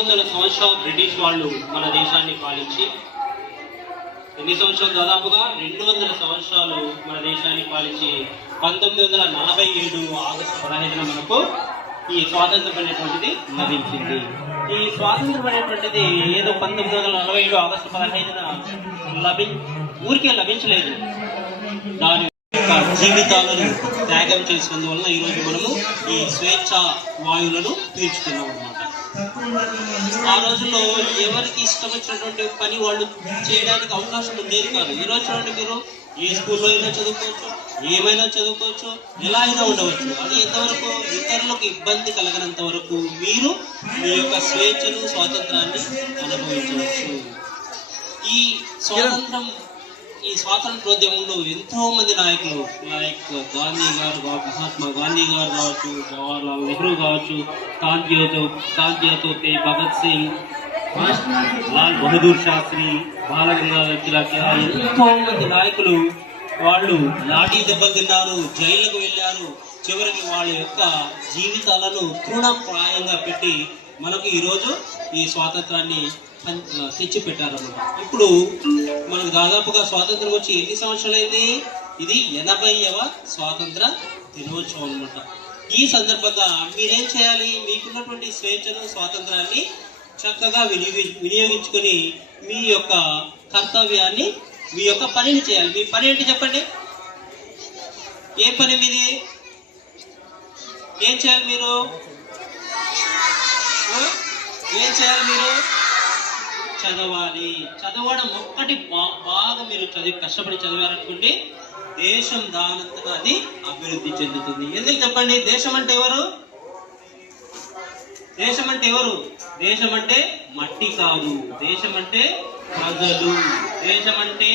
200 సంవత్సరాలు బ్రిటిష్ వాళ్ళు మన దేశాన్ని పాలించి, ఎన్ని సంవత్సరాలు? దాదాపుగా 200 సంవత్సరాలు మన దేశాన్ని పాలించి 1947 ఆగస్టు 15న మనకు ఈ స్వాతంత్రం అనేటువంటిది లభించింది. ఈ స్వాతంత్రం అనేటువంటిది ఏదో 1947 ఆగస్టు 15న ఊరికే లభించలేదు. దాని జీవితాలను త్యాగం చేసినందువలన ఈరోజు మనము ఈ స్వేచ్ఛ వాయువులను పీల్చుకున్నాం అన్నమాట. ఆ రోజుల్లో ఎవరికి ఇష్టం వచ్చినటువంటి పని వాళ్ళు చేయడానికి అవకాశం ఉండేది కాదు. ఈ రోజు చూడండి, మీరు ఏ స్కూల్లో అయినా చదువుకోవచ్చు, ఏమైనా చదువుకోవచ్చు, ఎలా అయినా ఉండవచ్చు. అది ఎంతవరకు ఇతరులకు ఇబ్బంది కలగనంత వరకు మీరు మీ యొక్క స్వేచ్ఛను, స్వాతంత్రాన్ని అనుభవించవచ్చు. ఈ స్వాతంత్రోద్యమంలో ఎంతో మంది నాయకులు లైక్ గాంధీ గారు, మహాత్మా గాంధీ గారు కావచ్చు, జవహర్లాల్ నెహ్రూ కావచ్చు, కాంతియాతోతే భగత్ సింగ్, లాల్ బహదూర్ శాస్త్రి, బాలగంగాధర్ తిలక్, ఎంతో మంది నాయకులు వాళ్ళు లాఠీ దెబ్బలు తిన్నారు, జైళ్లకు వెళ్ళారు. చివరికి వాళ్ళ యొక్క జీవితాలను తృణప్రాయంగా పెట్టి మనకు ఈరోజు ఈ స్వాతంత్రాన్ని తెచ్చి పెట్టారన్నమాట. ఇప్పుడు మనకు దాదాపుగా స్వాతంత్రం వచ్చి ఎన్ని సంవత్సరాలైంది? ఇది 80వ స్వాతంత్ర దినోత్సవం అన్నమాట. ఈ సందర్భంగా మీరేం చేయాలి? మీకున్నటువంటి స్వేచ్ఛను, స్వాతంత్రాన్ని చక్కగా వినియోగించుకొని మీ యొక్క కర్తవ్యాన్ని, మీ యొక్క పనిని చేయాలి. మీ పని ఏంటి చెప్పండి? ఏ పని మీది? ఏం చేయాలి మీరు? ఏం చేయాలి మీరు? చదవాలి. చదవడం ఒక్కటి బాగా మీరు కష్టపడి చదివారనుకోండి, దేశం దానంతగా అది అభివృద్ధి చెందుతుంది. ఎందుకు చెప్పండి? దేశం అంటే ఎవరు? దేశం అంటే ఎవరు? దేశం అంటే మట్టి కాదు, దేశం అంటే ప్రజలు. దేశం అంటే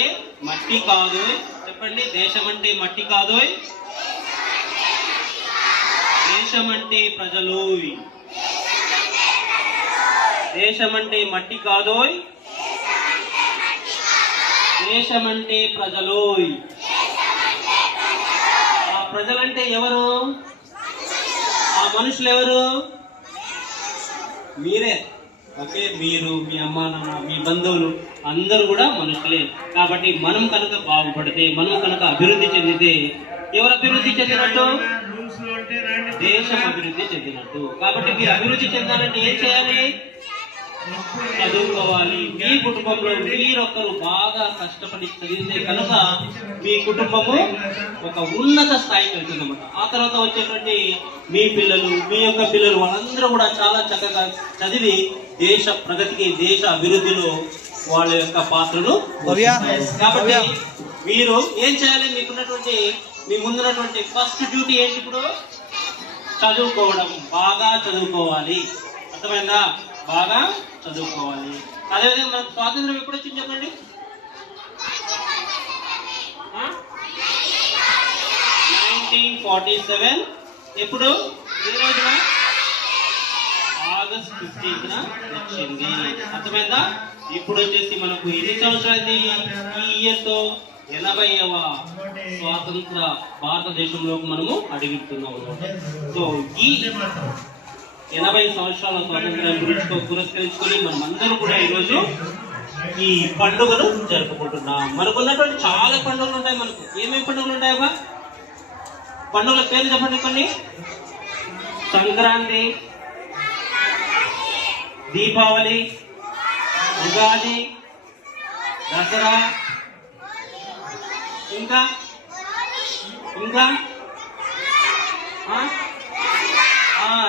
మట్టి కాదు. చెప్పండి, దేశం అంటే మట్టి కాదు, దేశం అంటే ప్రజలు. దేశం అంటే మట్టి కాదోయ్, దేశం అంటే ప్రజలోయ్. ఆ ప్రజలంటే ఎవరు? ఆ మనుషులు ఎవరు? మీరే. ఓకే, మీరు, మీ అమ్మా నాన్న, మీ బంధువులు అందరూ కూడా మనుషులే. కాబట్టి మనం కనుక బాగుపడితే, మనం కనుక అభివృద్ధి చెందితే, ఎవరు అభివృద్ధి చెందినట్టు? దేశం అభివృద్ధి చెందినట్టు. కాబట్టి మీరు అభివృద్ధి చెందాలంటే ఏం చేయాలి? చదువుకోవాలి. మీ కుటుంబంలో మీరొక్కరు బాగా కష్టపడి చదివితే కనుక మీ కుటుంబము ఒక ఉన్నత స్థాయికి వెళ్తుందన్నమాట. ఆ తర్వాత వచ్చేటువంటి మీ పిల్లలు, మీ యొక్క పిల్లలు, వాళ్ళందరూ కూడా చాలా చక్కగా చదివి దేశ ప్రగతికి, దేశ అభివృద్ధిలో వాళ్ళ యొక్క పాత్రను. కాబట్టి మీరు ఏం చేయాలి? మీకున్నటువంటి, మీ ముందున్నటువంటి ఫస్ట్ డ్యూటీ ఏంటి? ఇప్పుడు చదువుకోవడం. బాగా చదువుకోవాలి. అర్థమైందా? బాగా చదువుకోవాలి. అదేవిధంగా మనకు స్వాతంత్రం ఎప్పుడు వచ్చింది చెప్పండి? 1947. ఎప్పుడు? ఏ రోజున? ఆగస్ట్ 15న వచ్చింది. అర్థమైందా? ఇప్పుడు వచ్చేసి మనకు ఎన్ని సంవత్సరాలు? ఈ ఇయర్తో 80వ స్వాతంత్ర భారతదేశంలోకి మనము అడుగుతున్నాం అన్నమాట. సో ఈ 80 సంవత్సరాల స్వాతంత్ర్యం గురించి పురస్కరించుకొని మనం అందరూ కూడా ఈరోజు ఈ పండుగను జరుపుకుంటున్నాం. మనకున్నటువంటి చాలా పండుగలు ఉంటాయి. మనకు ఏమేమి పండుగలు ఉంటాయబ్బా? పండుగల పేర్లు చెప్పండి కొన్ని. సంక్రాంతి, దీపావళి, ఉగాది, దసరా, ఇంకా ఇంకా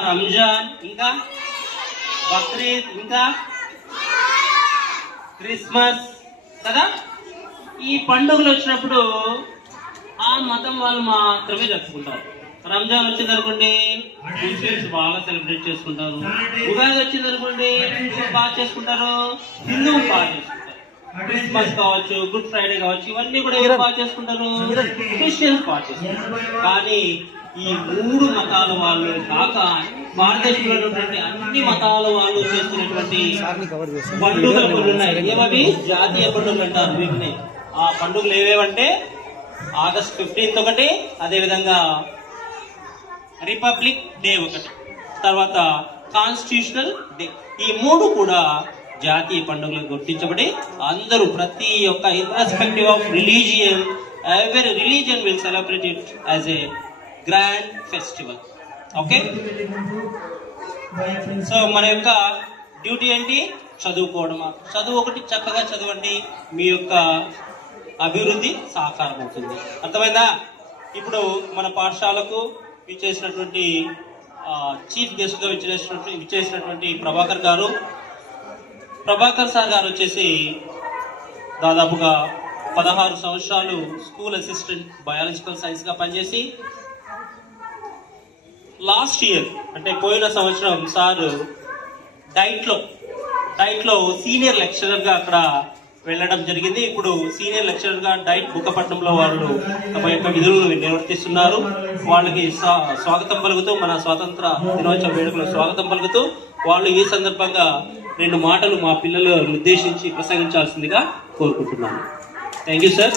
రంజాన్, ఇంకా బక్రీద్, ఇంకా క్రిస్మస్ కదా. ఈ పండుగలు వచ్చినప్పుడు ఆ మతం వాళ్ళు మాత్రమే జరుపుకుంటారు. రంజాన్ వచ్చింది అనుకోండి, ముస్లిమ్స్ బాగా సెలబ్రేట్ చేసుకుంటారు. ఉగాది వచ్చింది అనుకోండి, బాగా చేసుకుంటారు. హిందువులు బాగా చేసుకుంటారు. క్రిస్మస్ కావచ్చు, గుడ్ ఫ్రైడే కావచ్చు, ఇవన్నీ కూడా ఎవరు బాగా చేసుకుంటారు? క్రిస్టియన్స్ బాగా చేసుకుంటారు. కానీ ఈ 3 మతాల వాళ్ళు కాక భారతదేశంలో ఉన్నటువంటి అన్ని మతాల వాళ్ళు చేస్తున్నటువంటి పండుగలు కొన్ని ఉన్నాయి. ఏమవి? జాతీయ పండుగలు అంటారు వీటిని. ఆ పండుగలు ఏవేవంటే ఆగస్ట్ 15 ఒకటి, అదేవిధంగా రిపబ్లిక్ డే ఒకటి, తర్వాత కాన్స్టిట్యూషనల్ డే. ఈ మూడు కూడా జాతీయ పండుగలకు గుర్తించబడి అందరూ ప్రతి ఒక్క irrespective of religion, every religion will celebrate it as a grand festival. Okay, so మన యొక్క డ్యూటీ ఏంటి? చదువుకోవడమా? చదువు ఒకటి చక్కగా చదవండి, మీ యొక్క అభివృద్ధి సాకారం అవుతుంది. అర్థమైందా? ఇప్పుడు మన పాఠశాలకు విచ్చేసినటువంటి చీఫ్ గెస్ట్గా విచ్చేసినటువంటి ప్రభాకర్ సార్ గారు వచ్చేసి దాదాపుగా 16 సంవత్సరాలు స్కూల్ అసిస్టెంట్ బయాలజికల్ సైన్స్గా పనిచేసి లాస్ట్ ఇయర్ అంటే పోయిన సంవత్సరం సార్ డైట్లో సీనియర్ లెక్చరర్గా అక్కడ వెళ్ళడం జరిగింది. ఇప్పుడు సీనియర్ లెక్చరర్గా డైట్ బుక్కపట్నంలో వాళ్ళు తమ యొక్క విధులను నిర్వర్తిస్తున్నారు. వాళ్ళకి స్వాగతం పలుకుతూ, మన స్వాతంత్ర దినోత్సవ వేడుకలో స్వాగతం పలుకుతూ వాళ్ళు ఈ సందర్భంగా 2 మాటలు మా పిల్లలు ఉద్దేశించి ప్రసంగించాల్సిందిగా కోరుకుంటున్నాను. Thank you sir.